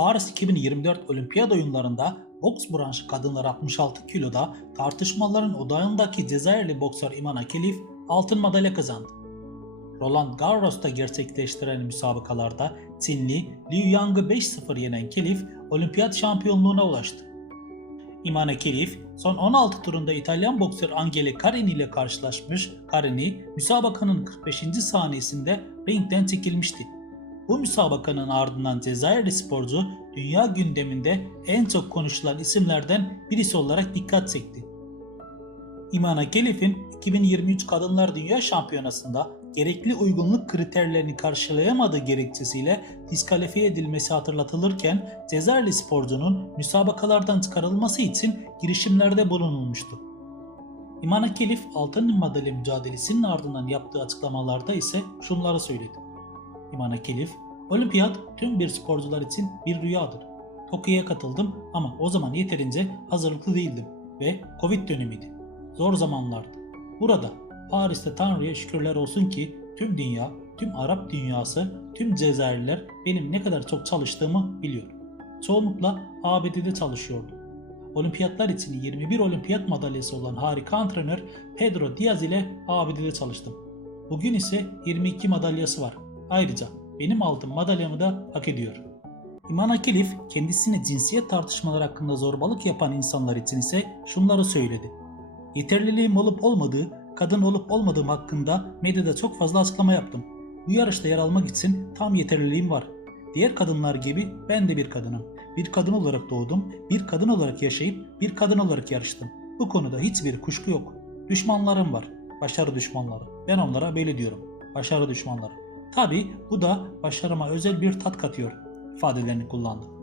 Paris 2024 Olimpiyat oyunlarında boks branşı kadınlar 66 kiloda tartışmaların odağındaki Cezayirli boksör İman Akelif altın madalya kazandı. Roland Garros'ta gerçekleştirilen müsabakalarda Çinli Liu Yang'ı 5-0 yenen Kelif olimpiyat şampiyonluğuna ulaştı. İmane Kelif son 16 turunda İtalyan boksör Angele Carini ile karşılaşmış. Carini müsabakanın 45. saniyesinde ringden çekilmişti. Bu müsabakanın ardından Cezayirli sporcu dünya gündeminde en çok konuşulan isimlerden birisi olarak dikkat çekti. İmana Kelif'in 2023 Kadınlar Dünya Şampiyonası'nda gerekli uygunluk kriterlerini karşılayamadığı gerekçesiyle diskalifiye edilmesi hatırlatılırken Cezayirli sporcunun müsabakalardan çıkarılması için girişimlerde bulunulmuştu. İmana Kelif altın madalya mücadelesinin ardından yaptığı açıklamalarda ise şunları söyledi. İmana Kelif, olimpiyat tüm bir sporcular için bir rüyadır. Tokyo'ya katıldım ama o zaman yeterince hazırlıklı değildim ve Covid dönemiydi. Zor zamanlardı. Burada Paris'te Tanrı'ya şükürler olsun ki tüm dünya, tüm Arap dünyası, tüm Cezayirliler benim ne kadar çok çalıştığımı biliyor. Çoğunlukla ABD'de çalışıyordum. Olimpiyatlar için 21 olimpiyat madalyası olan harika antrenör Pedro Diaz ile ABD'de çalıştım. Bugün ise 22 madalyası var. Ayrıca benim aldığım madalyamı da hak ediyor. İman Akilif kendisine cinsiyet tartışmaları hakkında zorbalık yapan insanlar için ise şunları söyledi. Yeterliliğim olup olmadığı, kadın olup olmadığım hakkında medyada çok fazla açıklama yaptım. Bu yarışta yer almak için tam yeterliliğim var. Diğer kadınlar gibi ben de bir kadınım. Bir kadın olarak doğdum, bir kadın olarak yaşayıp bir kadın olarak yarıştım. Bu konuda hiçbir kuşku yok. Düşmanlarım var. Başarı düşmanları. Ben onlara böyle diyorum. Başarı düşmanları. Tabi bu da başarıma özel bir tat katıyor ifadelerini kullandı.